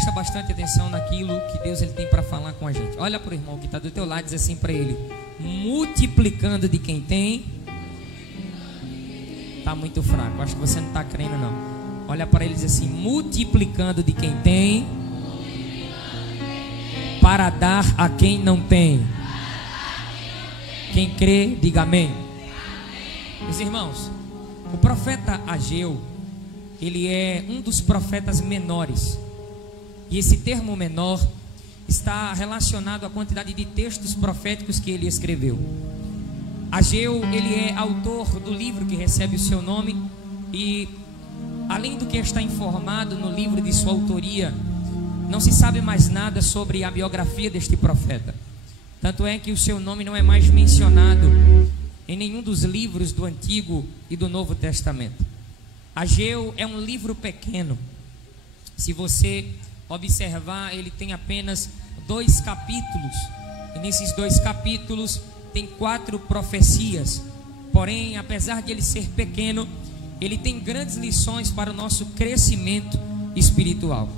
Presta bastante atenção naquilo que Deus ele tem para falar com a gente. Olha para o irmão que está do teu lado e diz assim para ele: multiplicando de quem tem. Está muito fraco, acho que você não está crendo não. Olha para ele e diz assim: multiplicando de quem tem, para dar a quem não tem. Quem crê, diga amém. Meus irmãos, o profeta Ageu, ele é um dos profetas menores. E esse termo menor está relacionado à quantidade de textos proféticos que ele escreveu. Ageu, ele é autor do livro que recebe o seu nome. E além do que está informado no livro de sua autoria, não se sabe mais nada sobre a biografia deste profeta. Tanto é que o seu nome não é mais mencionado em nenhum dos livros do Antigo e do Novo Testamento. Ageu é um livro pequeno. Se você observar, ele tem apenas 2 capítulos. E nesses 2 capítulos tem 4 profecias. Porém, apesar de ele ser pequeno, ele tem grandes lições para o nosso crescimento espiritual.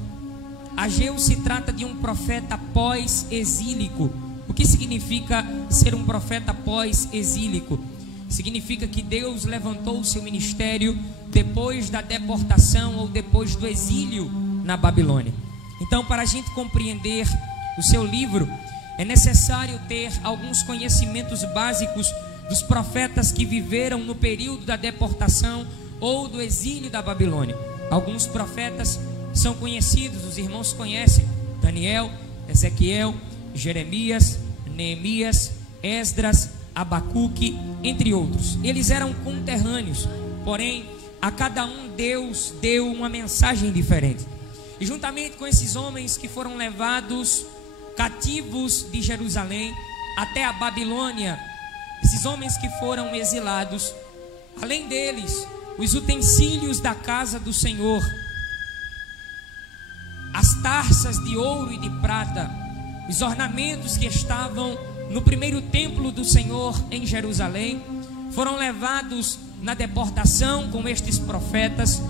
Ageu se trata de um profeta pós-exílico. O que significa ser um profeta pós-exílico? Significa que Deus levantou o seu ministério depois da deportação ou depois do exílio na Babilônia. Então, para a gente compreender o seu livro, é necessário ter alguns conhecimentos básicos dos profetas que viveram no período da deportação ou do exílio da Babilônia. Alguns profetas são conhecidos, os irmãos conhecem: Daniel, Ezequiel, Jeremias, Neemias, Esdras, Abacuque, entre outros. Eles eram conterrâneos, porém a cada um Deus deu uma mensagem diferente. E juntamente com esses homens que foram levados cativos de Jerusalém até a Babilônia, esses homens que foram exilados, além deles, os utensílios da casa do Senhor, as taças de ouro e de prata, os ornamentos que estavam no primeiro templo do Senhor em Jerusalém, foram levados na deportação com estes profetas,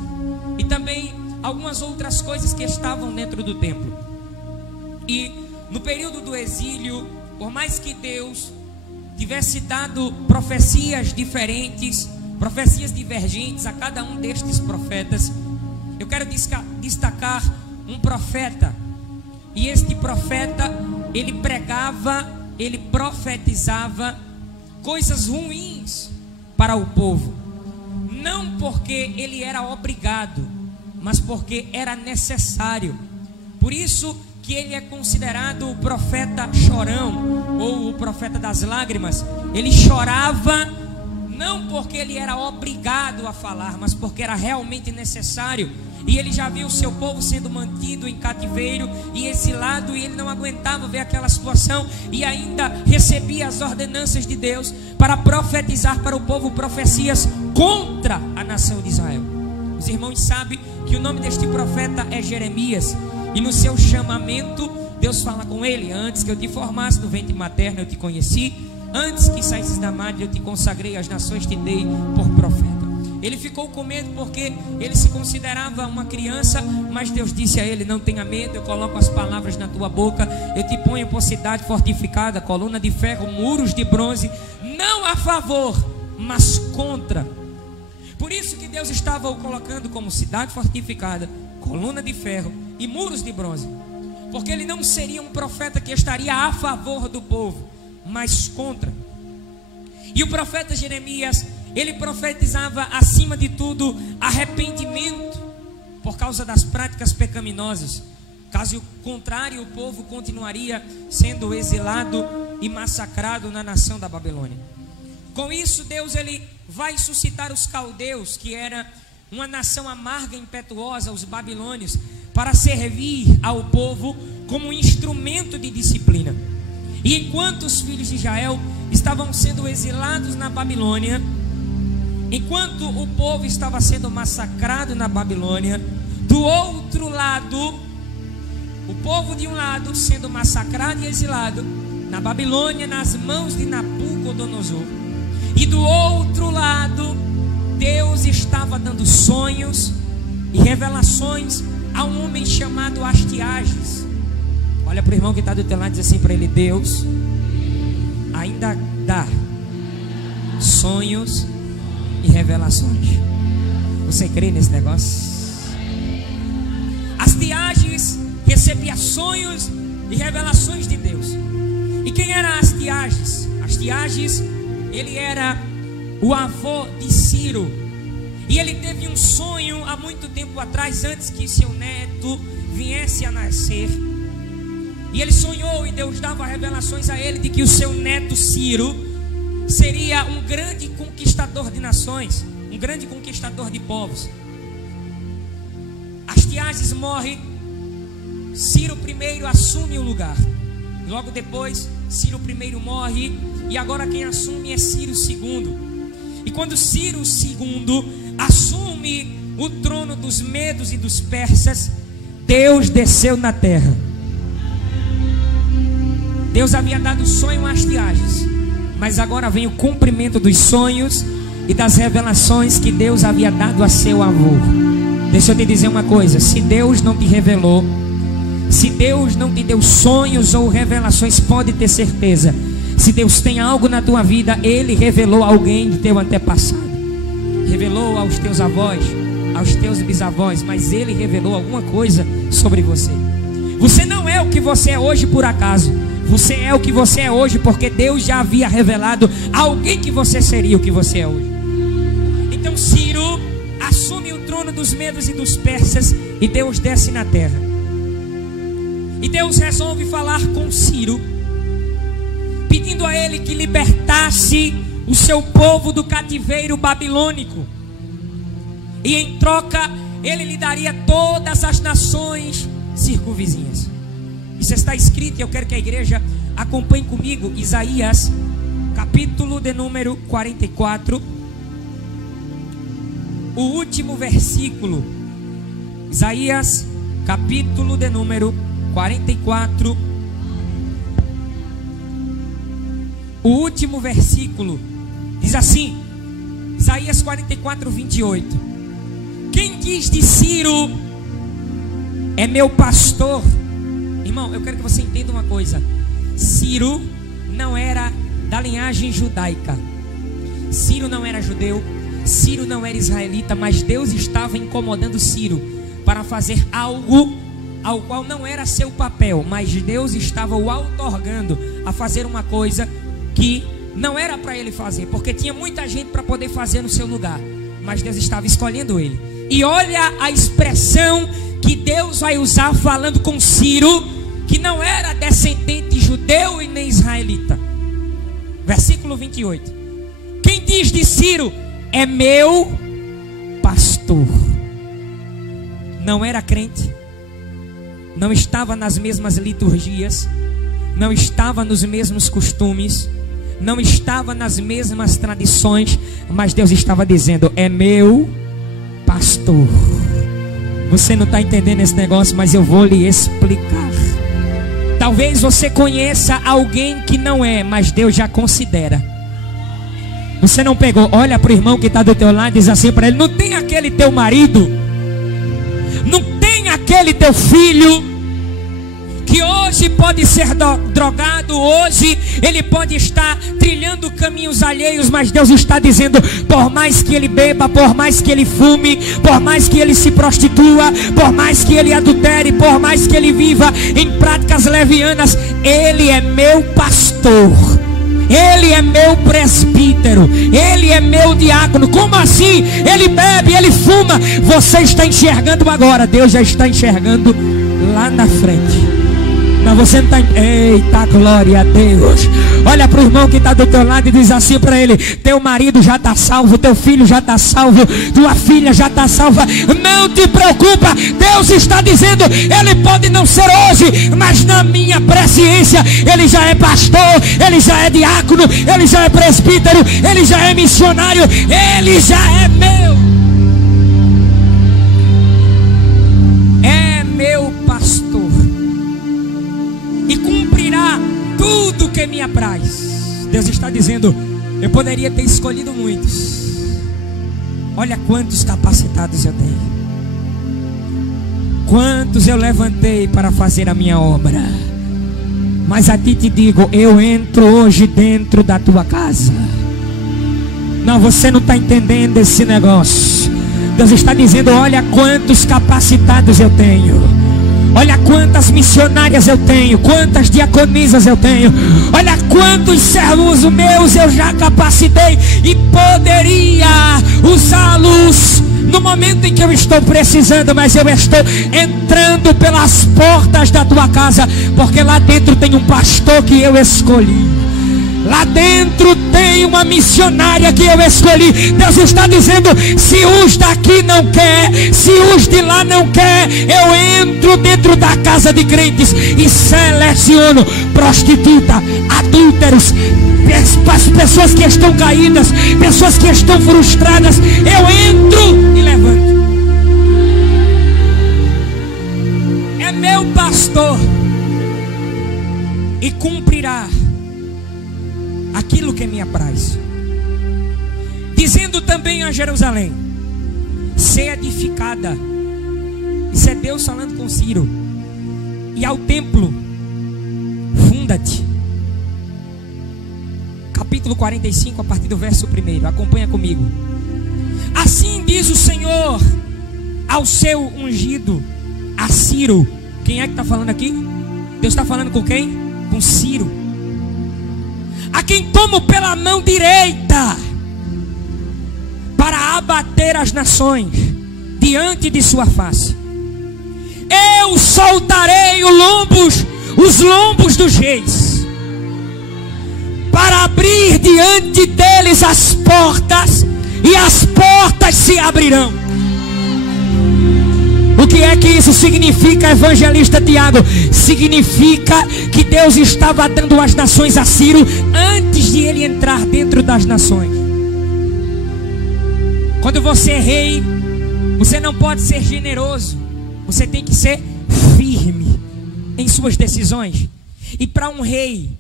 e também algumas outras coisas que estavam dentro do templo. E no período do exílio, por mais que Deus tivesse dado profecias diferentes, profecias divergentes a cada um destes profetas, eu quero destacar um profeta. E este profeta, ele pregava, ele profetizava coisas ruins para o povo, não porque ele era obrigado, mas porque era necessário. Por isso que ele é considerado o profeta chorão, ou o profeta das lágrimas. Ele chorava não porque ele era obrigado a falar, mas porque era realmente necessário. E ele já viu o seu povo sendo mantido em cativeiro e exilado, e ele não aguentava ver aquela situação, e ainda recebia as ordenanças de Deus para profetizar para o povo profecias contra a nação de Israel. Os irmãos sabem que o nome deste profeta é Jeremias, e no seu chamamento Deus fala com ele: antes que eu te formasse no ventre materno eu te conheci, antes que saísses da madre eu te consagrei, às nações te dei por profeta. Ele ficou com medo porque ele se considerava uma criança, mas Deus disse a ele: não tenha medo, eu coloco as palavras na tua boca, eu te ponho por cidade fortificada, coluna de ferro, muros de bronze, não a favor, mas contra. Por isso que Deus estava o colocando como cidade fortificada, coluna de ferro e muros de bronze, porque ele não seria um profeta que estaria a favor do povo, mas contra. E o profeta Jeremias, ele profetizava acima de tudo arrependimento por causa das práticas pecaminosas. Caso contrário, o povo continuaria sendo exilado e massacrado na nação da Babilônia. Com isso, Deus ele vai suscitar os caldeus, que era uma nação amarga e impetuosa, os babilônios, para servir ao povo como um instrumento de disciplina. E enquanto os filhos de Israel estavam sendo exilados na Babilônia, enquanto o povo estava sendo massacrado na Babilônia, do outro lado, o povo de um lado sendo massacrado e exilado na Babilônia, nas mãos de Nabucodonosor, e do outro lado, Deus estava dando sonhos e revelações a um homem chamado Astiages. Olha para o irmão que está do teu lado e diz assim para ele: Deus ainda dá sonhos e revelações. Você crê nesse negócio? Astiages recebia sonhos e revelações de Deus. E quem era Astiages? Astiages, ele era o avô de Ciro. E ele teve um sonho há muito tempo atrás, antes que seu neto viesse a nascer. E ele sonhou e Deus dava revelações a ele de que o seu neto Ciro seria um grande conquistador de nações, um grande conquistador de povos. Astiages morre, Ciro I assume o lugar. Logo depois, Ciro I morre, e agora quem assume é Ciro II. E quando Ciro II assume o trono dos medos e dos persas, Deus desceu na terra. Deus havia dado sonho a Astiages, mas agora vem o cumprimento dos sonhos e das revelações que Deus havia dado a seu avô. Deixa eu te dizer uma coisa: se Deus não te revelou, se Deus não te deu sonhos ou revelações, pode ter certeza, se Deus tem algo na tua vida, Ele revelou a alguém de teu antepassado, revelou aos teus avós, aos teus bisavós, mas Ele revelou alguma coisa sobre você. Você não é o que você é hoje por acaso. Você é o que você é hoje porque Deus já havia revelado a alguém que você seria o que você é hoje. Então Ciro assume o trono dos medos e dos persas e Deus desce na terra. E Deus resolve falar com Ciro, pedindo a ele que libertasse o seu povo do cativeiro babilônico. E em troca ele lhe daria todas as nações circunvizinhas. Isso está escrito e eu quero que a igreja acompanhe comigo. Isaías, capítulo de número 44, o último versículo. Isaías, capítulo de número 44, o último versículo diz assim, Isaías 44, 28: quem diz de Ciro é meu pastor. Irmão, eu quero que você entenda uma coisa: Ciro não era da linhagem judaica, Ciro não era judeu, Ciro não era israelita, mas Deus estava incomodando Ciro para fazer algo ao qual não era seu papel, mas Deus estava o outorgando a fazer uma coisa que não era para ele fazer, porque tinha muita gente para poder fazer no seu lugar, mas Deus estava escolhendo ele. E olha a expressão que Deus vai usar falando com Ciro, que não era descendente judeu e nem israelita. Versículo 28: quem diz de Ciro é meu pastor. Não era crente, não estava nas mesmas liturgias, não estava nos mesmos costumes, não estava nas mesmas tradições, mas Deus estava dizendo: é meu pastor. Você não está entendendo esse negócio, mas eu vou lhe explicar. Talvez você conheça alguém que não é, mas Deus já considera. Você não pegou? Olha para o irmão que está do teu lado e diz assim para ele: não tem aquele teu marido, não tem aquele teu filho que hoje pode ser drogado, hoje ele pode estar trilhando caminhos alheios, mas Deus está dizendo: por mais que ele beba, por mais que ele fume, por mais que ele se prostitua, por mais que ele adultere, por mais que ele viva em práticas levianas, ele é meu pastor, ele é meu presbítero, ele é meu diácono. Como assim? Ele bebe, ele fuma. Você está enxergando agora, Deus já está enxergando lá na frente. Não, você não está. Eita, glória a Deus. Olha para o irmão que está do teu lado e diz assim para ele: teu marido já está salvo, teu filho já está salvo, tua filha já está salva. Não te preocupa, Deus está dizendo: ele pode não ser hoje, mas na minha presciência ele já é pastor, ele já é diácono, ele já é presbítero, ele já é missionário, ele já é meu. É meu pastor e cumprirá tudo que me apraz. Deus está dizendo: eu poderia ter escolhido muitos, olha quantos capacitados eu tenho, quantos eu levantei para fazer a minha obra. Mas a ti te digo, eu entro hoje dentro da tua casa. Não, você não está entendendo esse negócio. Deus está dizendo, olha quantos capacitados eu tenho. Olha quantas missionárias eu tenho, quantas diaconisas eu tenho. Olha quantos servos meus eu já capacitei e poderia usá-los no momento em que eu estou precisando. Mas eu estou entrando pelas portas da tua casa, porque lá dentro tem um pastor que eu escolhi. Lá dentro tem uma missionária que eu escolhi. Deus está dizendo, se os daqui não quer, se os de lá não quer, eu entro dentro da casa de crentes e seleciono prostituta, adúlteros, as pessoas que estão caídas, pessoas que estão frustradas. Eu entro e levanto. É meu pastor e cumprirá aquilo que me apraz. Dizendo também a Jerusalém, ser edificada. Isso é Deus falando com Ciro. E ao templo, funda-te. Capítulo 45, a partir do verso 1. Acompanha comigo. Assim diz o Senhor ao seu ungido, a Ciro. Quem é que está falando aqui? Deus está falando com quem? Com Ciro. A quem tomo pela mão direita para abater as nações diante de sua face. Eu soltarei os lombos dos reis, para abrir diante deles as portas, e as portas se abrirão. O que é que isso significa, evangelista Tiago? Significa que Deus estava dando as nações a Ciro antes de ele entrar dentro das nações. Quando você é rei, você não pode ser generoso, você tem que ser firme em suas decisões. E para um rei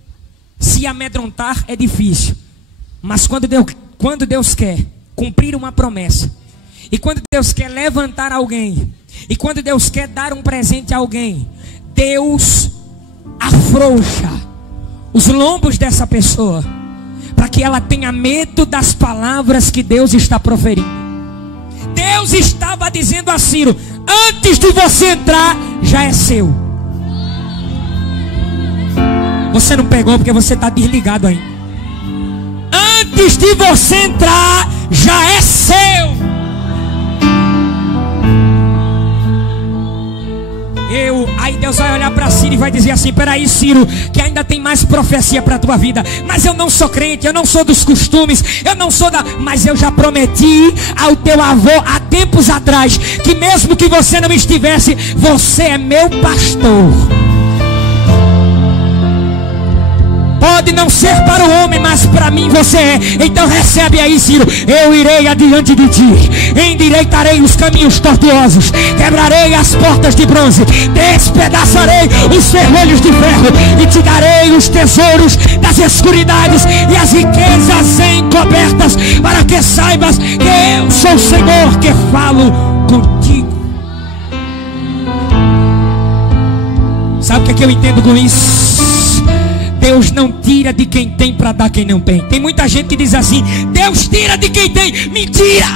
se amedrontar é difícil, mas quando Deus quer cumprir uma promessa, e quando Deus quer levantar alguém, e quando Deus quer dar um presente a alguém, Deus afrouxa os lombos dessa pessoa, para que ela tenha medo das palavras que Deus está proferindo. Deus estava dizendo a Ciro, antes de você entrar, já é seu. Você não pegou porque você está desligado aí. Antes de você entrar, já é seu. Aí Deus vai olhar para Ciro e vai dizer assim, peraí Ciro, que ainda tem mais profecia para a tua vida. Mas eu não sou crente, eu não sou dos costumes, eu não sou mas eu já prometi ao teu avô há tempos atrás, que mesmo que você não estivesse, você é meu pastor. Pode não ser para o homem, mas para mim você é. Então recebe aí, Ciro. Eu irei adiante de ti, endireitarei os caminhos tortuosos, quebrarei as portas de bronze, despedaçarei os ferrolhos de ferro, e te darei os tesouros das escuridades e as riquezas encobertas, para que saibas que eu sou o Senhor que falo contigo. Sabe o que eu entendo com isso? Deus não tira de quem tem para dar quem não tem. Tem muita gente que diz assim, Deus tira de quem tem. Mentira!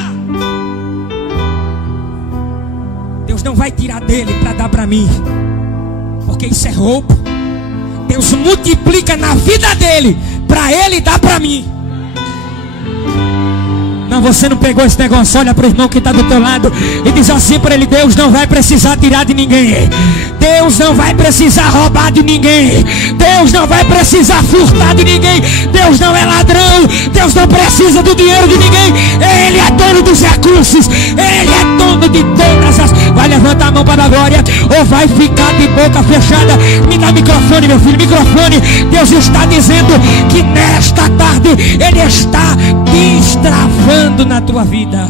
Deus não vai tirar dele para dar para mim, porque isso é roubo. Deus multiplica na vida dele para ele dar para mim. Não, você não pegou esse negócio. Olha para o irmão que está do teu lado e diz assim para ele, Deus não vai precisar tirar de ninguém. Deus não vai precisar roubar de ninguém. Deus não vai precisar furtar de ninguém. Deus não é ladrão. Deus não precisa do dinheiro de ninguém. Ele é dono dos recursos. Ele é dono de todas as... Vai levantar a mão para a glória ou vai ficar de boca fechada? Me dá microfone, meu filho, microfone. Deus está dizendo que nesta tarde Ele está destravando na tua vida.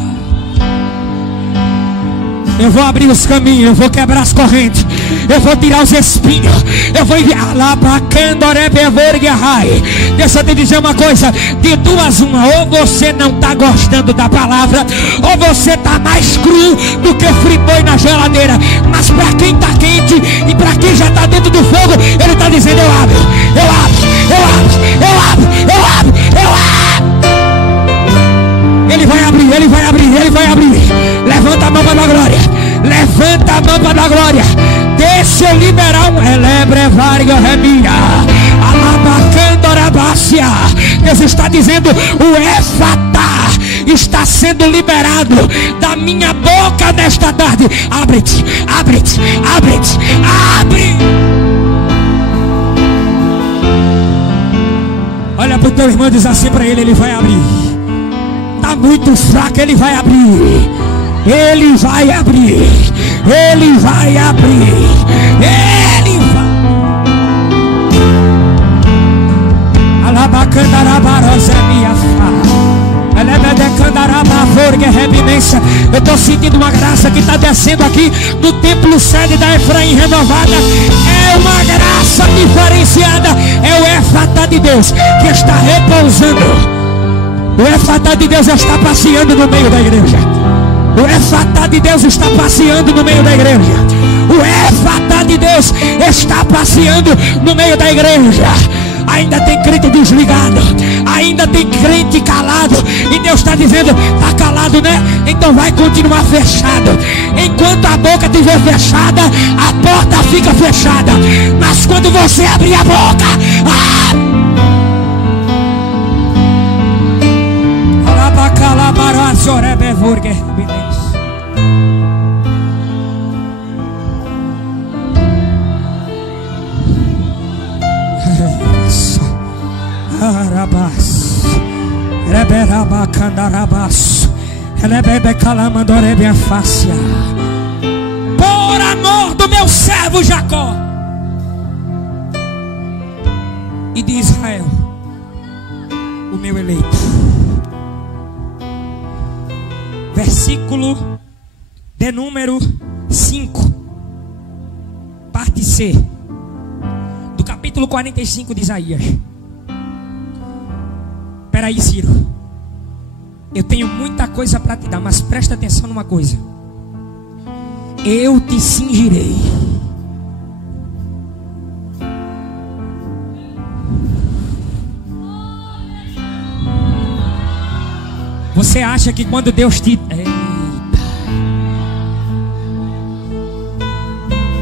Eu vou abrir os caminhos, eu vou quebrar as correntes, eu vou tirar os espinhos, eu vou enviar lá para Candorebevorguerrai. Deixa eu te dizer uma coisa: de duas uma, ou você não está gostando da palavra, ou você está mais cru do que friboi na geladeira. Mas para quem está quente e para quem já está dentro do fogo, ele está dizendo: eu abro, eu abro, eu abro, eu abro, eu abro, eu abro. Ele vai abrir, ele vai abrir, ele vai abrir. Levanta a mão para a glória, levanta a mão para a glória. Deixa eu liberar um elebrevario remia, alabacandorabácia. Deus está dizendo: o Efatá está sendo liberado da minha boca nesta tarde. Abre-te, abre-te, abre-te, abre. Olha para o teu irmão e diz assim para ele: ele vai abrir. Está muito fraco, ele vai abrir. Ele vai abrir. Ele vai abrir. Ele vai. Eu estou sentindo uma graça que está descendo aqui no templo sede da Efraim renovada. É uma graça diferenciada. É o Efatá de Deus que está repousando. O Efatá de Deus está passeando no meio da igreja. O Efatá de Deus está passeando no meio da igreja. O Efatá de Deus está passeando no meio da igreja. Ainda tem crente desligado, ainda tem crente calado, e Deus está dizendo: está calado, né? Então vai continuar fechado. Enquanto a boca estiver fechada, a porta fica fechada. Mas quando você abrir a boca, por amor do meu servo Jacó e de Israel, o meu eleito. Versículo de número 5, parte C, do capítulo 45 de Isaías. Peraí, Ciro, eu tenho muita coisa para te dar, mas presta atenção numa coisa: eu te cingirei. Você acha que quando Deus te... Eita.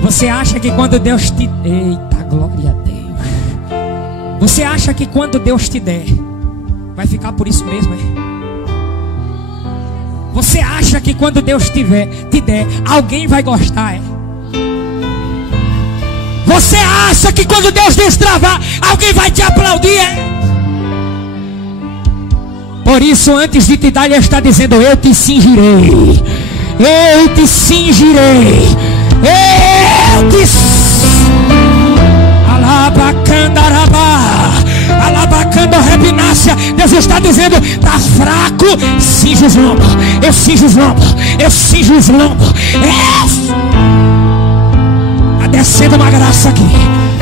Você acha que quando Deus te... Eita, glória a Deus. Você acha que quando Deus te der, vai ficar por isso mesmo, é? Você acha que quando Deus te der, alguém vai gostar, é? Você acha que quando Deus destravar, alguém vai te aplaudir, é? Por isso, antes de te dar, Ele está dizendo: eu te cingirei. Eu te cingirei. Eu te... Alabacandarabá, alabacandorebinácia. Deus está dizendo: está fraco, cinge os lombos. Eu cinjo os lombos. Eu cinjo os lombos. Está descendo uma graça aqui.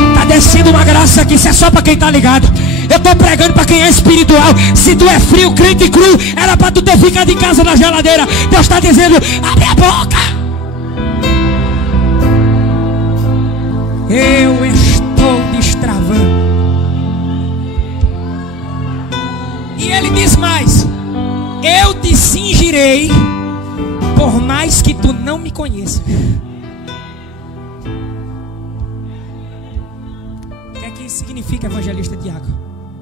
Está descendo uma graça aqui. Isso é só para quem está ligado. Eu estou pregando para quem é espiritual. Se tu é frio, crente cru, era para tu ter ficado em casa na geladeira. Deus está dizendo: abre a boca. Eu estou destravando. E ele diz mais: eu te cingirei, por mais que tu não me conheças. O que é que significa, evangelista Tiago?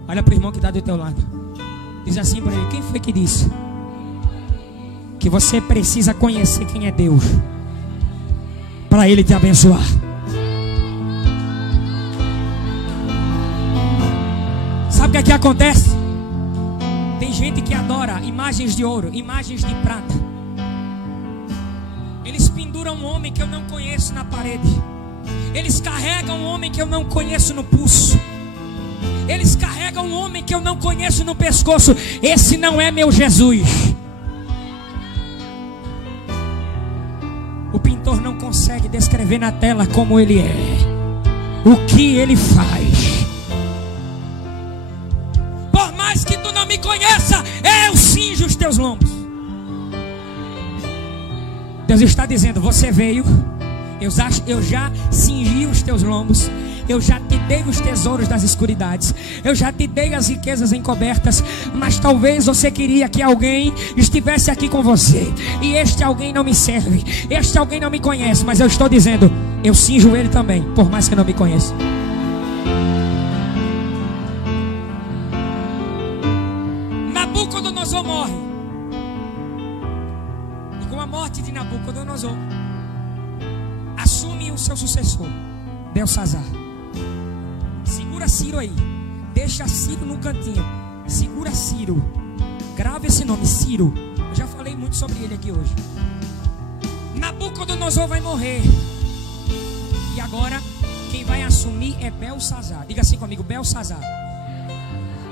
Olha para o irmão que está do teu lado. Diz assim para ele: quem foi que disse que você precisa conhecer quem é Deus para Ele te abençoar? Sabe o que é que acontece? Tem gente que adora imagens de ouro, imagens de prata. Eles penduram um homem que eu não conheço na parede. Eles carregam um homem que eu não conheço no pulso. Eles carregam um homem que eu não conheço no pescoço. Esse não é meu Jesus. consegue descrever na tela como ele é, o que ele faz. Por mais que tu não me conheça, eu cinjo os teus lombos. Deus está dizendo: você veio, eu já cingi os teus lombos, eu já te dei os tesouros das escuridades, eu já te dei as riquezas encobertas. Mas talvez você queria que alguém estivesse aqui com você, e este alguém não me serve, este alguém não me conhece. Mas eu estou dizendo: eu cinjo ele também, por mais que não me conheça. Nabucodonosor morre, e com a morte de Nabucodonosor assume o seu sucessor, Belsazar. Segura Ciro aí, deixa Ciro num cantinho, segura Ciro, grava esse nome, Ciro. Eu já falei muito sobre ele aqui hoje. Nabucodonosor vai morrer, e agora quem vai assumir é Belsazar. Diga assim comigo: Belsazar.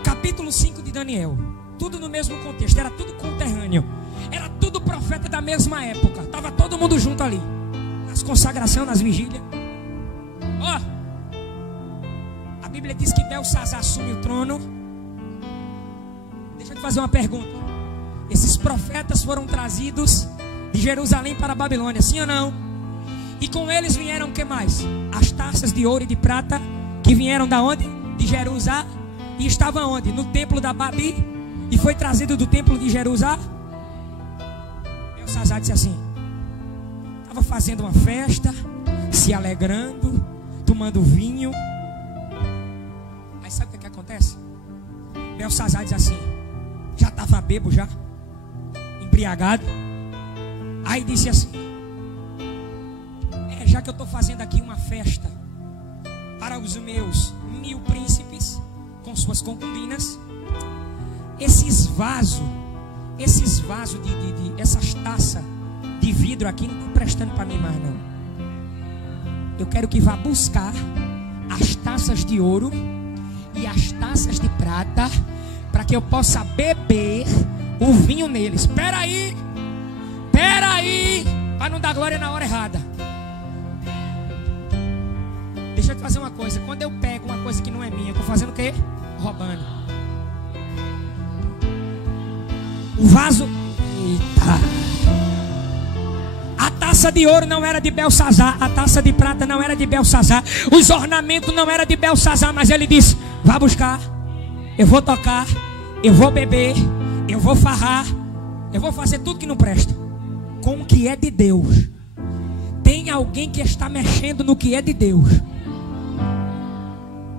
Capítulo 5 de Daniel. Tudo no mesmo contexto, era tudo conterrâneo, era tudo profeta da mesma época, estava todo mundo junto ali, nas consagrações, nas vigílias. A Bíblia diz que Belsazar assume o trono. Deixa eu te fazer uma pergunta: esses profetas foram trazidos de Jerusalém para a Babilônia, sim ou não? E com eles vieram o que mais? As taças de ouro e de prata, que vieram da onde? De Jerusalém. E estava onde? No templo da Babi. E foi trazido do templo de Jerusalém. Belsazar disse assim: estava fazendo uma festa, se alegrando, tomando vinho. Aí sabe o que acontece? Belsazar diz assim: já estava bebo, já embriagado. Aí disse assim: já que eu estou fazendo aqui uma festa para os meus 1000 príncipes com suas concubinas, esses vasos, essas taças de vidro aqui não estão prestando para mim mais não. Eu quero que vá buscar as taças de ouro e as taças de prata, para que eu possa beber o vinho neles. Espera aí, para não dar glória na hora errada. Deixa eu te fazer uma coisa: quando eu pego uma coisa que não é minha, eu estou fazendo o quê? Roubando. O vaso, eita, a taça de ouro não era de Belsazar, a taça de prata não era de Belsazar, os ornamentos não eram de Belsazar. Mas ele disse: vá buscar, eu vou tocar, eu vou beber, eu vou farrar, eu vou fazer tudo que não presta com o que é de Deus. Tem alguém que está mexendo no que é de Deus.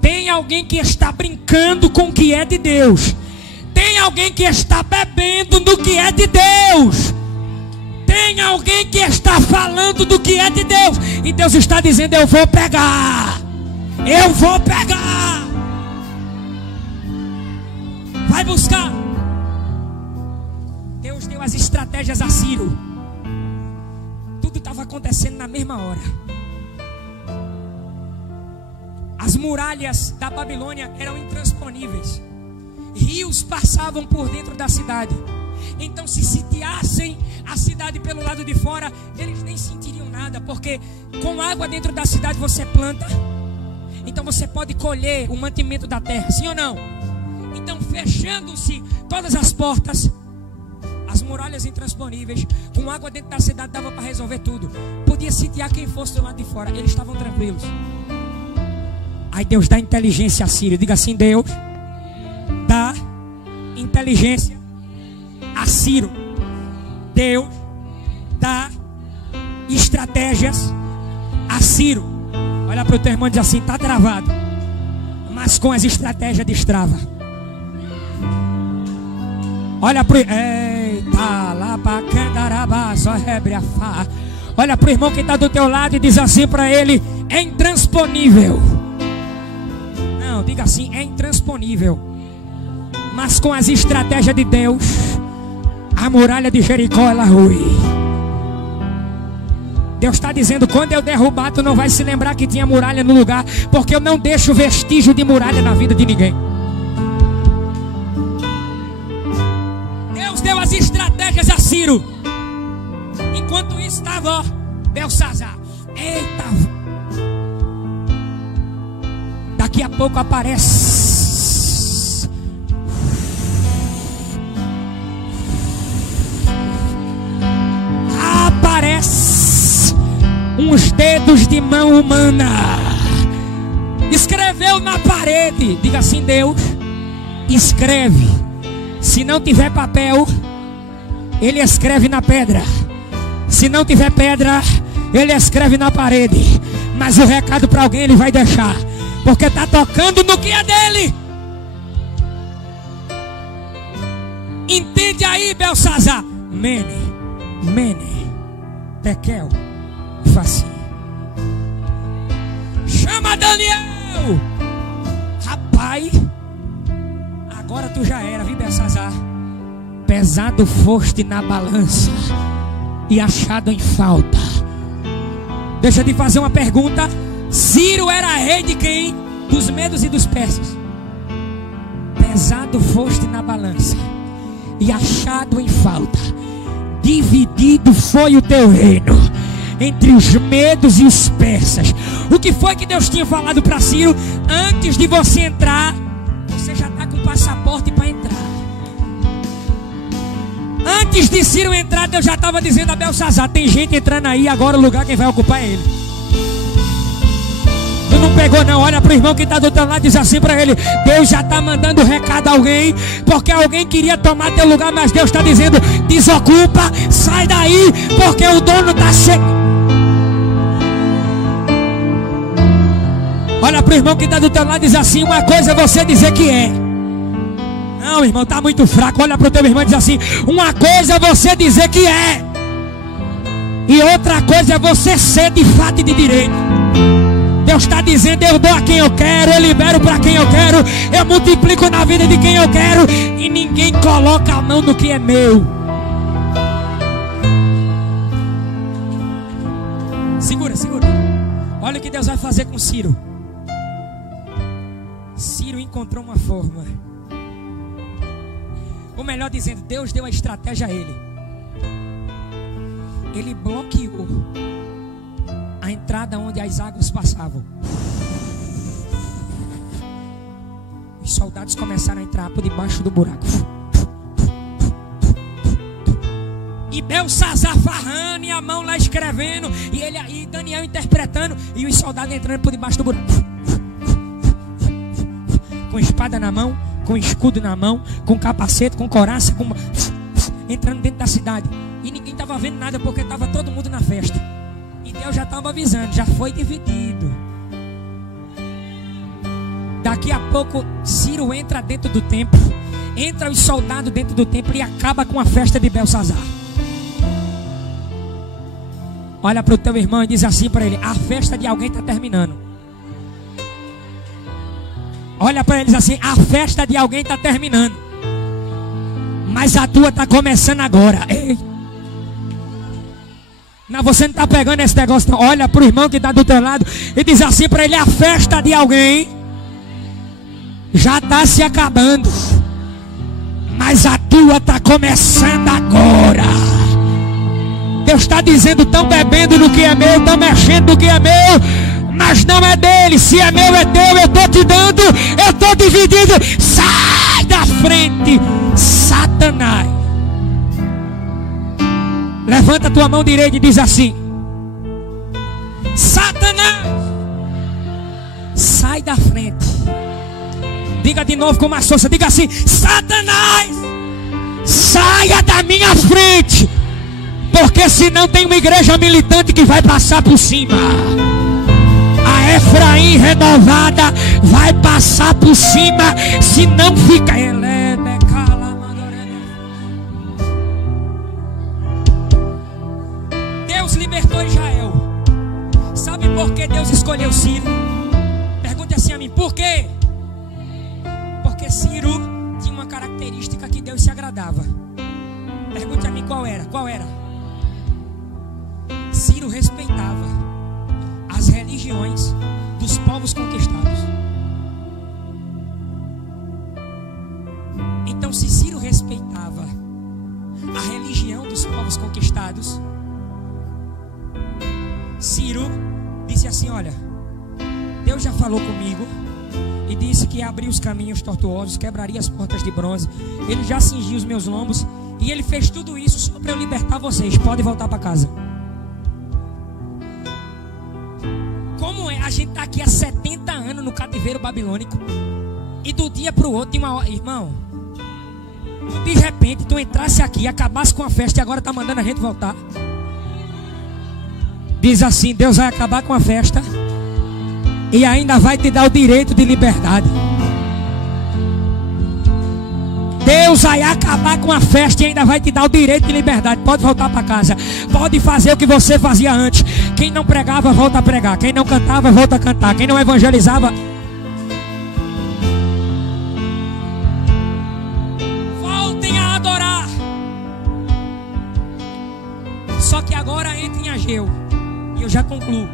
Tem alguém que está brincando com o que é de Deus. Tem alguém que está bebendo do que é de Deus. Tem alguém que está falando do que é de Deus. E Deus está dizendo: eu vou pegar. Eu vou pegar. Vai buscar. Deus deu as estratégias a Ciro. Tudo estava acontecendo na mesma hora. As muralhas da Babilônia eram intransponíveis. Rios passavam por dentro da cidade. Então, se sitiassem a cidade pelo lado de fora, eles nem sentiriam nada, porque com água dentro da cidade você planta, então você pode colher o mantimento da terra, sim ou não? Então, fechando-se todas as portas, as muralhas intransponíveis, com água dentro da cidade dava para resolver tudo. Podia sitiar quem fosse do lado de fora, eles estavam tranquilos. Aí Deus dá inteligência a Ciro. Diga assim: Deus dá inteligência a Ciro. Deus dá estratégias a Ciro. Olha para o teu irmão e diz assim: está travado, mas com as estratégias destrava. Olha para o... Eita, lá para Candarabá, só rebre a fá. Olha para o irmão que está do teu lado e diz assim para ele: é intransponível. Não, diga assim: é intransponível, mas com as estratégias de Deus, a muralha de Jericó ela rui. Deus está dizendo: quando eu derrubar, tu não vai se lembrar que tinha muralha no lugar, porque eu não deixo vestígio de muralha na vida de ninguém. Deus deu as estratégias a Ciro. Enquanto isso estava, ó, Belsazar. Eita! Daqui a pouco aparece uns dedos de mão humana. Escreveu na parede. Diga assim: Deus, escreve. Se não tiver papel, Ele escreve na pedra. Se não tiver pedra, Ele escreve na parede. Mas o recado para alguém Ele vai deixar, porque está tocando no que é dele. Entende aí, Belsazar? Mene, Tekel, Faci. Chama Daniel. Rapaz, agora tu já era, viu, Belsazar? Pesado foste na balança e achado em falta. Deixa eu te fazer uma pergunta. Ciro era rei de quem? Dos medos e dos persas. Pesado foste na balança e achado em falta. Dividido foi o teu reino entre os medos e os persas. O que foi que Deus tinha falado para Ciro? Antes de você entrar, você já está com o passaporte para entrar. Antes de Ciro entrar, Deus já estava dizendo a Belsazar: tem gente entrando aí, agora o lugar quem vai ocupar é ele. Tu não pegou não? Olha para o irmão que está do outro lado e diz assim para ele: Deus já está mandando recado a alguém, porque alguém queria tomar teu lugar, mas Deus está dizendo: desocupa, sai daí, porque o dono está chegando. Olha para o irmão que está do teu lado e diz assim: uma coisa é você dizer que é. Não, irmão, está muito fraco. Olha para o teu irmão e diz assim: uma coisa é você dizer que é, e outra coisa é você ser de fato e de direito. Deus está dizendo: eu dou a quem eu quero, eu libero para quem eu quero, eu multiplico na vida de quem eu quero, e ninguém coloca a mão no que é meu. Segura. Olha o que Deus vai fazer com Ciro. Ciro encontrou uma forma, ou melhor dizendo, Deus deu a estratégia a ele. Ele bloqueou a entrada onde as águas passavam. Os soldados começaram a entrar por debaixo do buraco. E Belsazar farrando e a mão lá escrevendo, e Daniel interpretando, e os soldados entrando por debaixo do buraco. Com espada na mão, com escudo na mão, com capacete, com couraça, entrando dentro da cidade. E ninguém estava vendo nada, porque estava todo mundo na festa. E Deus já estava avisando, já foi dividido. Daqui a pouco Ciro entra dentro do templo, entra os soldados dentro do templo e acaba com a festa de Belsazar. Olha para o teu irmão e diz assim para ele: a festa de alguém está terminando. Olha para eles assim: a festa de alguém está terminando, mas a tua está começando agora. Ei. Não, você não está pegando esse negócio não. Olha para o irmão que está do teu lado e diz assim para ele: a festa de alguém já está se acabando, mas a tua está começando agora. Deus está dizendo: estão bebendo no que é meu, estão mexendo no que é meu, mas não é dele. Se é meu, é teu. Eu estou te dando, eu estou dividindo. Sai da frente, Satanás. Levanta a tua mão direita e diz assim: Satanás, sai da frente. Diga de novo com mais força. Diga assim: Satanás, saia da minha frente, porque senão tem uma igreja militante que vai passar por cima. A Efraim renovada vai passar por cima, se não fica. Deus libertou Israel. Sabe por que Deus escolheu Ciro? Pergunte assim a mim: por quê? Porque Ciro tinha uma característica que Deus se agradava. Pergunte a mim qual era. Ciro respeitava as religiões dos povos conquistados. Então, se Ciro respeitava a religião dos povos conquistados, Ciro assim: olha, Deus já falou comigo e disse que ia abrir os caminhos tortuosos, quebraria as portas de bronze. Ele já cingiu os meus lombos e ele fez tudo isso só para eu libertar vocês. Podem voltar para casa. Como é? A gente está aqui há 70 anos no cativeiro babilônico e do dia para o outro, de uma hora, irmão, de repente tu entrasse aqui, acabasse com a festa e agora está mandando a gente voltar. Diz assim: Deus vai acabar com a festa e ainda vai te dar o direito de liberdade. Deus vai acabar com a festa e ainda vai te dar o direito de liberdade. Pode voltar para casa. Pode fazer o que você fazia antes. Quem não pregava, volta a pregar. Quem não cantava, volta a cantar. Quem não evangelizava, voltem a adorar. Só que agora entra em Ageu. E eu já concluo.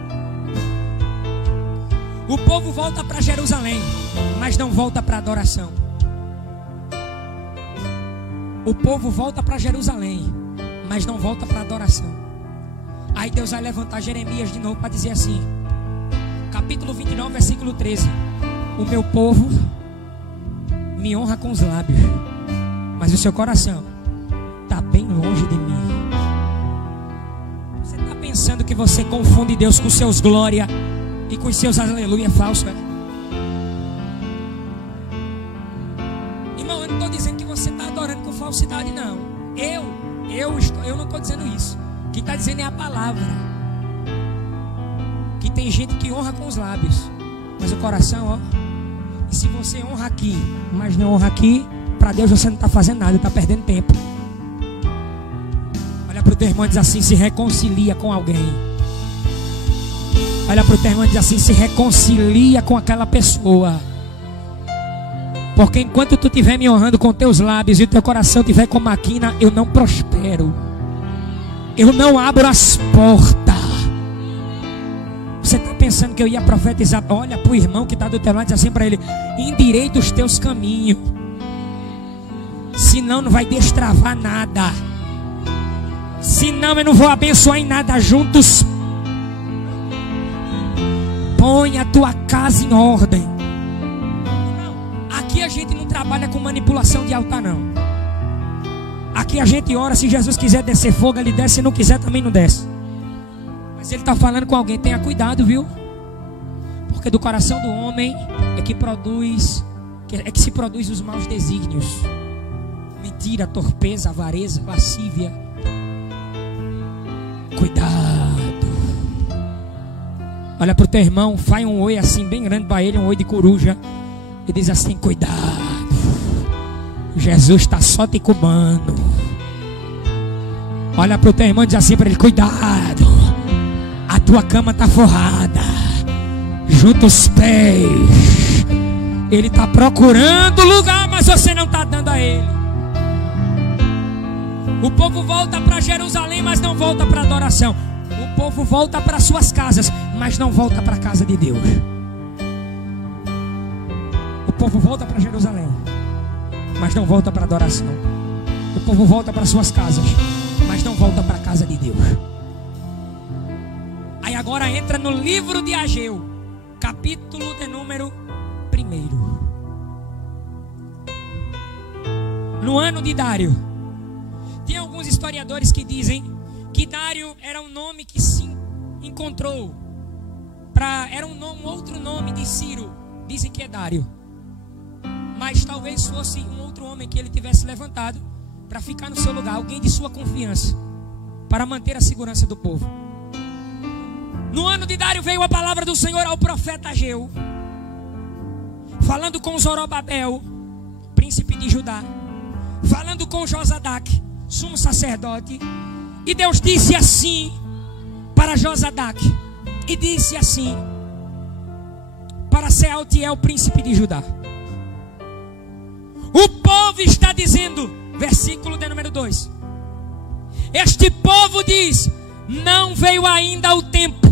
O povo volta para Jerusalém, mas não volta para adoração. O povo volta para Jerusalém, mas não volta para adoração. Aí Deus vai levantar Jeremias de novo para dizer assim, capítulo 29, versículo 13: o meu povo me honra com os lábios, mas o seu coração está bem longe de mim. Você está pensando que você confunde Deus com seus glória e com os seus aleluia falso, é? Irmão, eu não estou dizendo que você está adorando com falsidade, não. Eu não estou dizendo isso. Quem está dizendo é a palavra. Que tem gente que honra com os lábios, mas o coração, ó. E se você honra aqui, mas não honra aqui, para Deus você não está fazendo nada, está perdendo tempo. Olha para o teu irmão e diz assim: se reconcilia com alguém. Olha para o teu irmão e diz assim: se reconcilia com aquela pessoa. Porque enquanto tu estiver me honrando com teus lábios e o teu coração estiver com maquina, eu não prospero. Eu não abro as portas. Você está pensando que eu ia profetizar? Olha para o irmão que está do teu lado e diz assim para ele: endireita os teus caminhos, senão não vai destravar nada. Senão eu não vou abençoar em nada. Juntos, põe a tua casa em ordem. Aqui a gente não trabalha com manipulação de altar, não. Aqui a gente ora, se Jesus quiser descer fogo, ele desce, se não quiser também não desce. Mas ele está falando com alguém: tenha cuidado, viu? Porque do coração do homem é que se produz os maus desígnios. Mentira, torpeza, avareza, lascívia. Cuidado. Olha para o teu irmão, faz um oi assim bem grande para ele, um oi de coruja, e diz assim: cuidado, Jesus está só te cubando. Olha para o teu irmão e diz assim para ele: cuidado, a tua cama está forrada, junta os pés. Ele está procurando lugar, mas você não está dando a ele. O povo volta para Jerusalém, mas não volta para adoração. O povo volta para suas casas, mas não volta para a casa de Deus. O povo volta para Jerusalém, mas não volta para adoração. O povo volta para suas casas, mas não volta para a casa de Deus. Aí agora entra no livro de Ageu, capítulo de número 1. No ano de Dário. Tem alguns historiadores que dizem que Dário era um nome que se encontrou era um outro nome de Ciro. Dizem que é Dário, mas talvez fosse um outro homem que ele tivesse levantado para ficar no seu lugar, alguém de sua confiança, para manter a segurança do povo. No ano de Dário veio a palavra do Senhor ao profeta Ageu, falando com Zorobabel, príncipe de Judá, falando com Josadaque, sumo sacerdote. E Deus disse assim para Josadaque, e disse assim para Sealtiel, príncipe de Judá: o povo está dizendo, versículo de número 2, este povo diz: não veio ainda o tempo.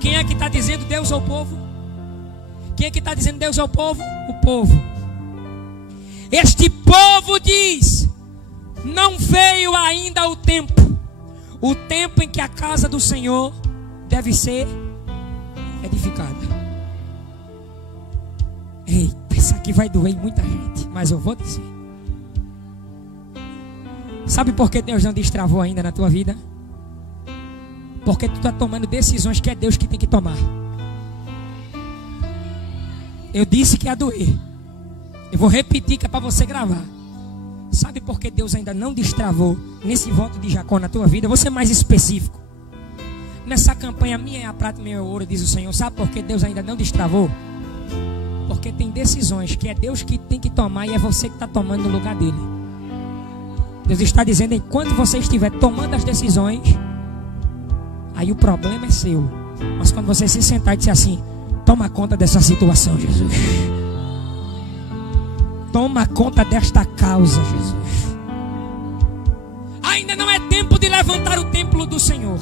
Quem é que está dizendo Deus ao povo? Quem é que está dizendo Deus ao povo? O povo. Este povo diz: não veio ainda o tempo em que a casa do Senhor deve ser edificada. Eita, isso aqui vai doer em muita gente, mas eu vou dizer. Sabe por que Deus não destravou ainda na tua vida? Porque tu está tomando decisões que é Deus que tem que tomar. Eu disse que ia doer. Eu vou repetir que é para você gravar. Sabe por que Deus ainda não destravou nesse voto de Jacó na tua vida? Eu vou ser mais específico. Nessa campanha, minha é a prata e minha é o ouro, diz o Senhor. Sabe por que Deus ainda não destravou? Porque tem decisões que é Deus que tem que tomar e é você que está tomando no lugar dele. Deus está dizendo, enquanto você estiver tomando as decisões, aí o problema é seu. Mas quando você se sentar e disser assim, toma conta dessa situação, Jesus. Toma conta desta causa, Jesus. Ainda não é tempo de levantar o templo do Senhor.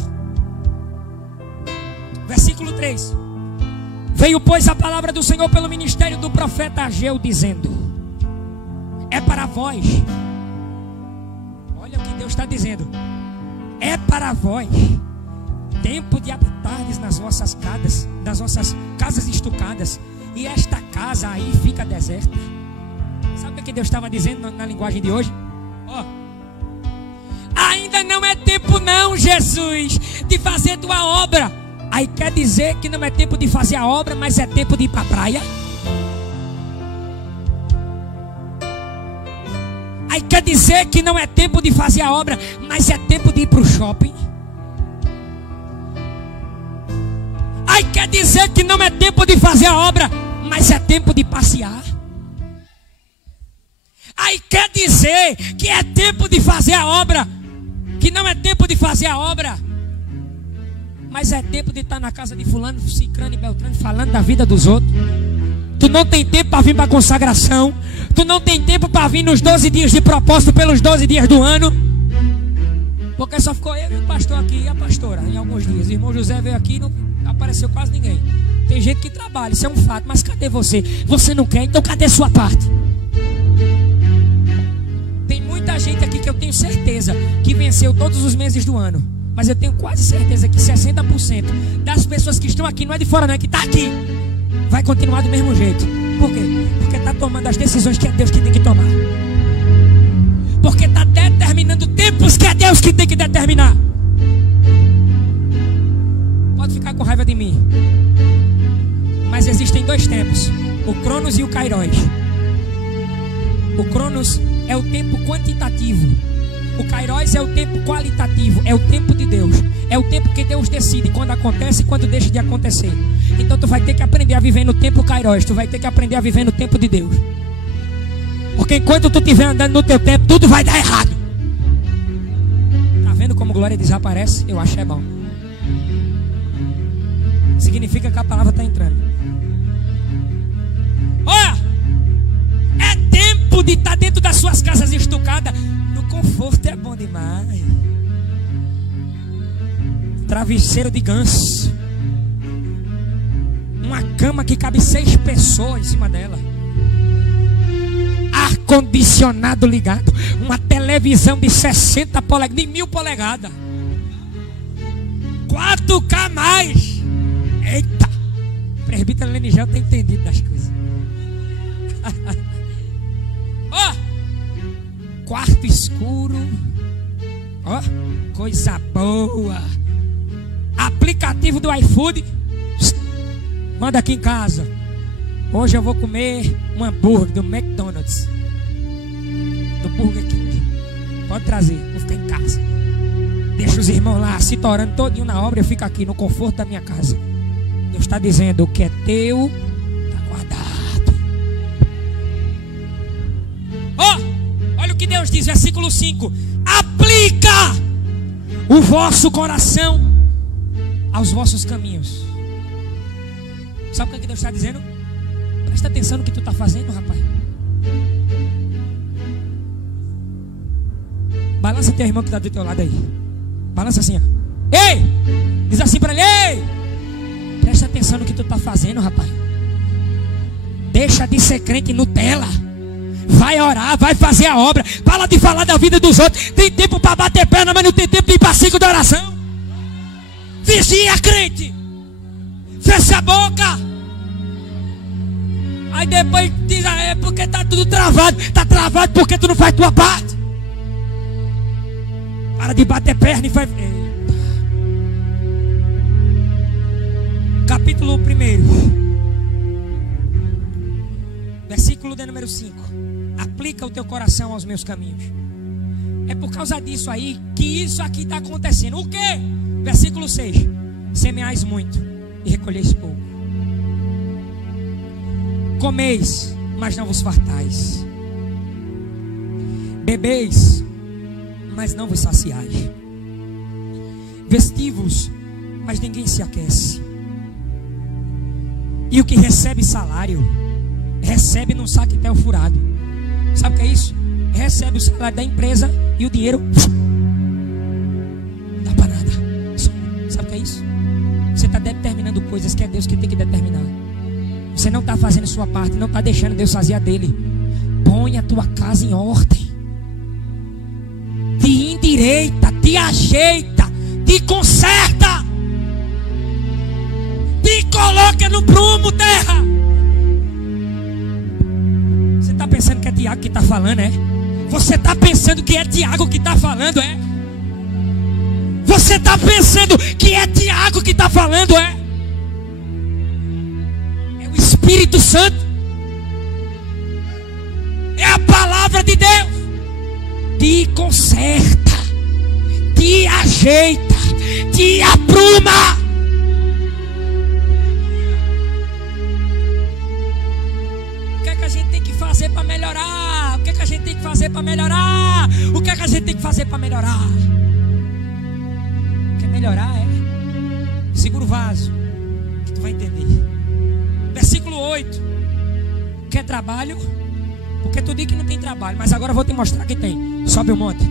Versículo 3. Veio, pois, a palavra do Senhor pelo ministério do profeta Ageu, dizendo: é para vós. Olha o que Deus está dizendo. É para vós tempo de habitardes nas vossas casas estucadas, e esta casa aí fica deserta. Sabe o que Deus estava dizendo na linguagem de hoje? Ainda não é tempo não, Jesus, de fazer tua obra. Aí quer dizer que não é tempo de fazer a obra, mas é tempo de ir para a praia? Aí quer dizer que não é tempo de fazer a obra, mas é tempo de ir para o shopping? Aí quer dizer que não é tempo de fazer a obra, mas é tempo de passear? Aí quer dizer que é tempo de fazer a obra, que não é tempo de fazer a obra, mas é tempo de estar na casa de fulano, cicrano e beltrano, falando da vida dos outros. Tu não tem tempo para vir para a consagração. Tu não tem tempo para vir nos 12 dias de propósito, pelos 12 dias do ano. Porque só ficou eu e o pastor aqui e a pastora em alguns dias. O irmão José veio aqui e não apareceu quase ninguém. Tem gente que trabalha, isso é um fato. Mas cadê você? Você não quer, então cadê sua parte? Tem muita gente aqui que eu tenho certeza que venceu todos os meses do ano. Mas eu tenho quase certeza que 60% das pessoas que estão aqui, não é de fora não, é que está aqui, vai continuar do mesmo jeito. Por quê? Porque está tomando as decisões que é Deus que tem que tomar. Porque está determinando tempos que é Deus que tem que determinar. Pode ficar com raiva de mim, mas existem dois tempos: o Cronos e o Kairos. O Cronos é o tempo quantitativo, o Kairos é o tempo qualitativo, é o tempo de Deus. É o tempo que Deus decide quando acontece e quando deixa de acontecer. Então tu vai ter que aprender a viver no tempo Kairos. Tu vai ter que aprender a viver no tempo de Deus. Porque enquanto tu estiver andando no teu tempo, tudo vai dar errado. Tá vendo como glória desaparece? Eu acho que é bom. Significa que a palavra está entrando. Olha, é tempo de estar dentro das suas casas estucadas. No conforto é bom demais. Travesseiro de ganso, uma cama que cabe 6 pessoas em cima dela, ar-condicionado ligado, uma televisão de 60 polegadas, de 1000 polegadas, 4K mais. Eita, o presbítero Lenigel tem entendido das coisas. Quarto escuro, coisa boa. Aplicativo do iFood, manda aqui em casa. Hoje eu vou comer um hambúrguer do McDonald's, do Burger King. Pode trazer, vou ficar em casa. Deixa os irmãos lá se torando todinho na obra. Eu fico aqui no conforto da minha casa. Deus está dizendo: o que é teu está guardado. Olha o que Deus diz, versículo 5: aplica o vosso coração aos vossos caminhos. Sabe o que Deus está dizendo? Presta atenção no que tu está fazendo, rapaz. Balança teu irmão que está do teu lado aí. Balança assim, ó. Ei! Diz assim para ele: ei! Presta atenção no que tu está fazendo, rapaz. Deixa de ser crente Nutella. Vai orar, vai fazer a obra. Fala de falar da vida dos outros. Tem tempo para bater perna, mas não tem tempo de ir para 5 de oração. Vigia, crente. Fecha a boca. Aí depois diz, é porque tá tudo travado. Tá travado porque tu não faz tua parte. Para de bater perna e faz. Capítulo 1, versículo de número 5. Aplica o teu coração aos meus caminhos. É por causa disso aí que isso aqui está acontecendo. O quê? Versículo 6. Semeais muito e recolheis pouco. Comeis, mas não vos fartais. Bebeis, mas não vos saciais. Vestivos, mas ninguém se aquece. E o que recebe salário, recebe num saquetel furado. Sabe o que é isso? Recebe o salário da empresa e o dinheiro não dá para nada. Sabe o que é isso? Você está determinando coisas que é Deus que tem que determinar. Você não está fazendo sua parte, não está deixando Deus fazer a dele. Põe a tua casa em ordem. Te endireita, te ajeita, te conserta. Te coloca no prumo, terra. Você está pensando que é Tiago que está falando, é? Você está pensando que é Tiago que está falando, é? Você está pensando que é Tiago que está falando, é? É o Espírito Santo. É a palavra de Deus. Te conserta, te ajeita, te apruma. O que é que a gente tem que fazer para melhorar? O que é que a gente tem que fazer para melhorar? O que é que a gente tem que fazer para melhorar? Quer melhorar, é? Segura o vaso, que tu vai entender. Versículo 8. Quer trabalho? Porque tu diz que não tem trabalho, mas agora eu vou te mostrar que tem. Sobe o monte.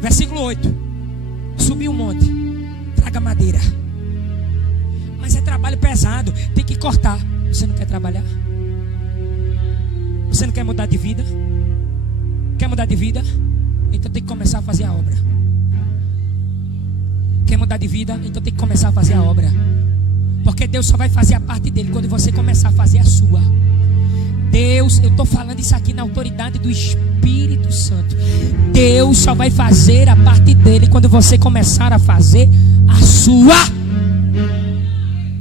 Versículo 8. Subiu o monte, traga madeira. Mas é trabalho pesado, tem que cortar. Você não quer trabalhar? Você não quer mudar de vida? Quer mudar de vida? Então tem que começar a fazer a obra. Quer mudar de vida? Então tem que começar a fazer a obra. Porque Deus só vai fazer a parte dele quando você começar a fazer a sua. Deus, eu estou falando isso aqui na autoridade do Espírito Santo. Deus só vai fazer a parte dele quando você começar a fazer a sua.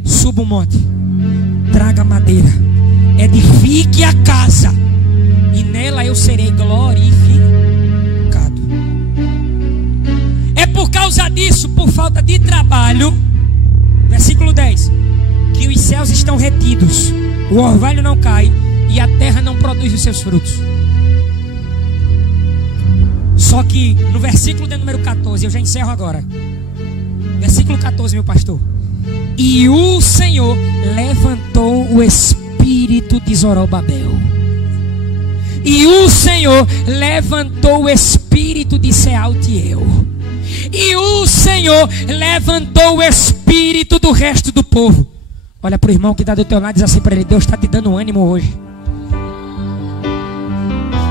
Suba o monte, traga madeira, edifique a casa, e nela eu serei glorificado. É por causa disso, por falta de trabalho, versículo 10, que os céus estão retidos, o orvalho não cai e a terra não produz os seus frutos. Só que no versículo de número 14, eu já encerro agora. Versículo 14, meu pastor. E o Senhor levantou o espírito de Zorobabel. E o Senhor levantou o espírito de Sealtiel. E o Senhor levantou o espírito do resto do povo. Olha para o irmão que está do teu lado e diz assim para ele: Deus está te dando ânimo hoje.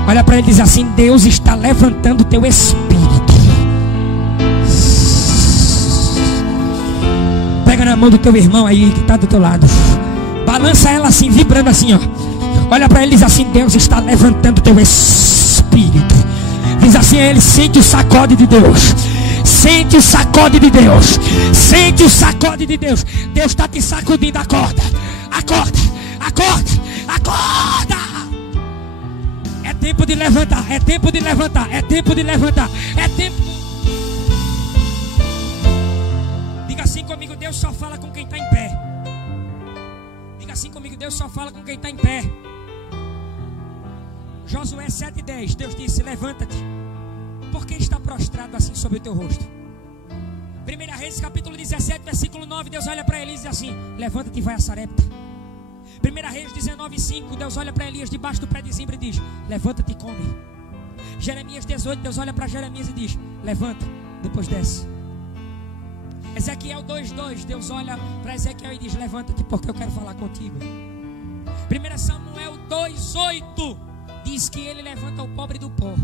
Olha para ele e diz assim: Deus está levantando o teu espírito. Pega na mão do teu irmão aí que está do teu lado, balança ela assim, vibrando assim, ó. Olha para ele e diz assim: Deus está levantando o teu espírito. Diz assim a ele: sente o sacode de Deus. Sente o sacode de Deus. Sente o sacode de Deus. Deus está te sacudindo. Acorda, acorda, acorda, acorda. É tempo de levantar, é tempo de levantar, é tempo de levantar, é tempo. Diga assim comigo: Deus só fala com quem está em pé. Diga assim comigo: Deus só fala com quem está em pé. Josué 7:10, Deus disse: levanta-te. Por que está prostrado assim sobre o teu rosto? 1 Reis capítulo 17, versículo 9, Deus olha para Elias e diz assim: levanta-te e vai a Sarepta. 1 Reis 19:5, Deus olha para Elias debaixo do pé de zimbra e diz: levanta-te e come. Jeremias 18, Deus olha para Jeremias e diz: levanta, depois desce. Ezequiel 2:2, Deus olha para Ezequiel e diz: levanta-te porque eu quero falar contigo. 1 Samuel 2:8, diz que ele levanta o pobre do pó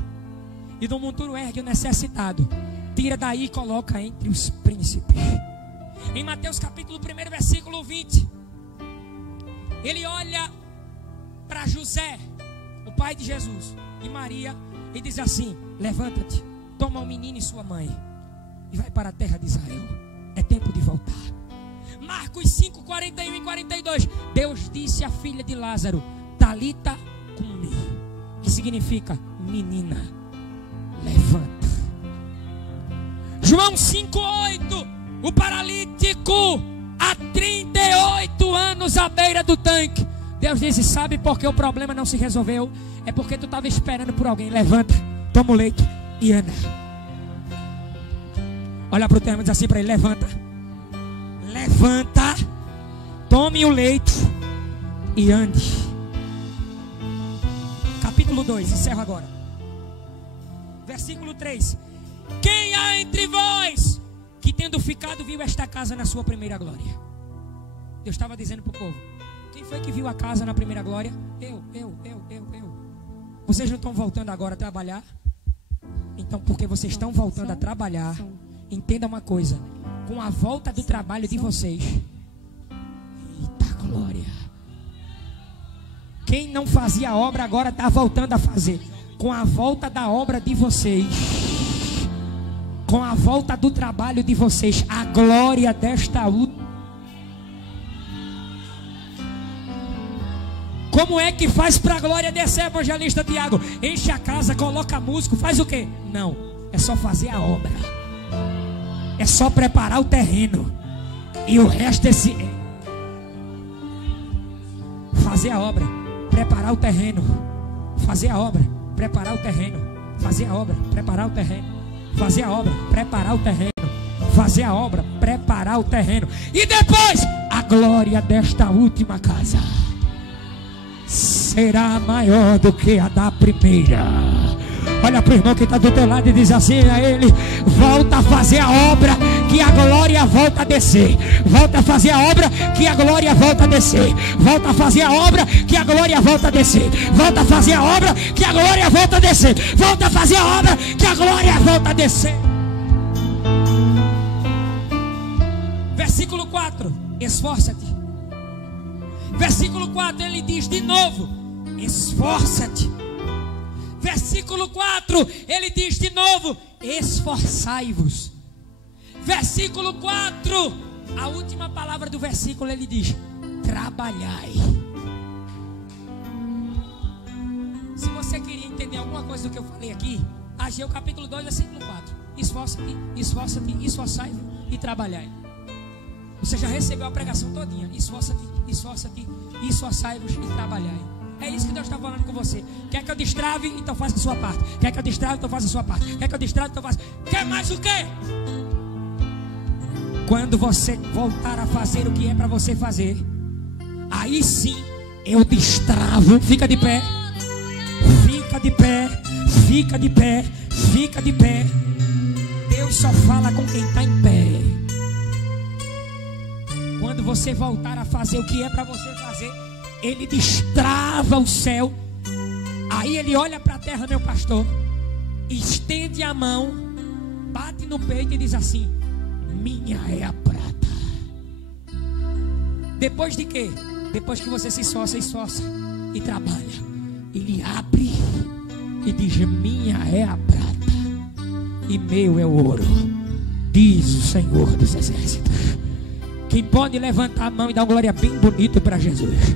e do monturo ergue o necessitado, tira daí e coloca entre os príncipes. Em Mateus capítulo 1, versículo 20, ele olha para José, o pai de Jesus, e Maria, e diz assim: levanta-te, toma o menino e sua mãe e vai para a terra de Israel. É tempo de voltar. Marcos 5, 41 e 42. Deus disse à filha de Lázaro: Talita cumi, que significa menina, levanta. João 5, 8. O paralítico há 38 anos à beira do tanque. Deus disse: sabe por que o problema não se resolveu? É porque tu estava esperando por alguém. Levanta, toma o leito e anda. Olha para o termo e diz assim para ele: levanta, levanta, tome o leito e ande. Capítulo 2, encerro agora. Versículo 3. Quem há entre vós que, tendo ficado, viu esta casa na sua primeira glória? Deus estava dizendo para o povo: quem foi que viu a casa na primeira glória? Eu. Vocês não estão voltando agora a trabalhar? Então, porque vocês estão voltando a trabalhar, entenda uma coisa: com a volta do trabalho de vocês, eita glória, quem não fazia a obra agora está voltando a fazer. Com a volta da obra de vocês, com a volta do trabalho de vocês, a glória desta última. Como é que faz para a glória descer, evangelista Tiago? Enche a casa, coloca músico, faz o quê? Não, é só fazer a obra. É só preparar o terreno. E o resto é fazer a obra, preparar o terreno. Fazer a obra, preparar o terreno. Fazer a obra, preparar o terreno. Fazer a obra, preparar o terreno. Fazer a obra, preparar o terreno. E depois, a glória desta última casa será maior do que a da primeira. Olha para o irmão que está do teu lado e diz assim a ele: volta a fazer a obra, que a glória volta a descer. Volta a fazer a obra, que a glória volta a descer. Volta a fazer a obra, que a glória volta a descer. Volta a fazer a obra, que a glória volta a descer. Volta a fazer a obra, que a glória volta a descer. Versículo 4: esforça-te. Versículo 4, ele diz de novo: esforça-te. Versículo 4, ele diz de novo: esforçai-vos. Versículo 4, a última palavra do versículo, ele diz: trabalhai. Se você queria entender alguma coisa do que eu falei aqui, Ageu capítulo 2, versículo 4: esforça-te, esforça-te, esforçai-vos e trabalhai. Você já recebeu a pregação todinha: esforça-te, esforça-te, esforçai-vos e trabalhai. É isso que Deus está falando com você. Quer que eu destrave? Então faça a sua parte. Quer que eu destrave? Então faça a sua parte. Quer que eu destrave? Então faça. Quer mais o quê? Quando você voltar a fazer o que é para você fazer, aí sim eu destravo. Fica de pé. Fica de pé. Fica de pé. Fica de pé. Deus só fala com quem está em pé. Quando você voltar a fazer o que é para você fazer, Ele destrava o céu. Aí Ele olha para a terra, meu pastor, estende a mão, bate no peito e diz assim: minha é a prata. Depois de quê? Depois que você se esforça e trabalha, Ele abre e diz: minha é a prata e meu é o ouro, diz o Senhor dos Exércitos. Quem pode levantar a mão e dar uma glória bem bonita para Jesus?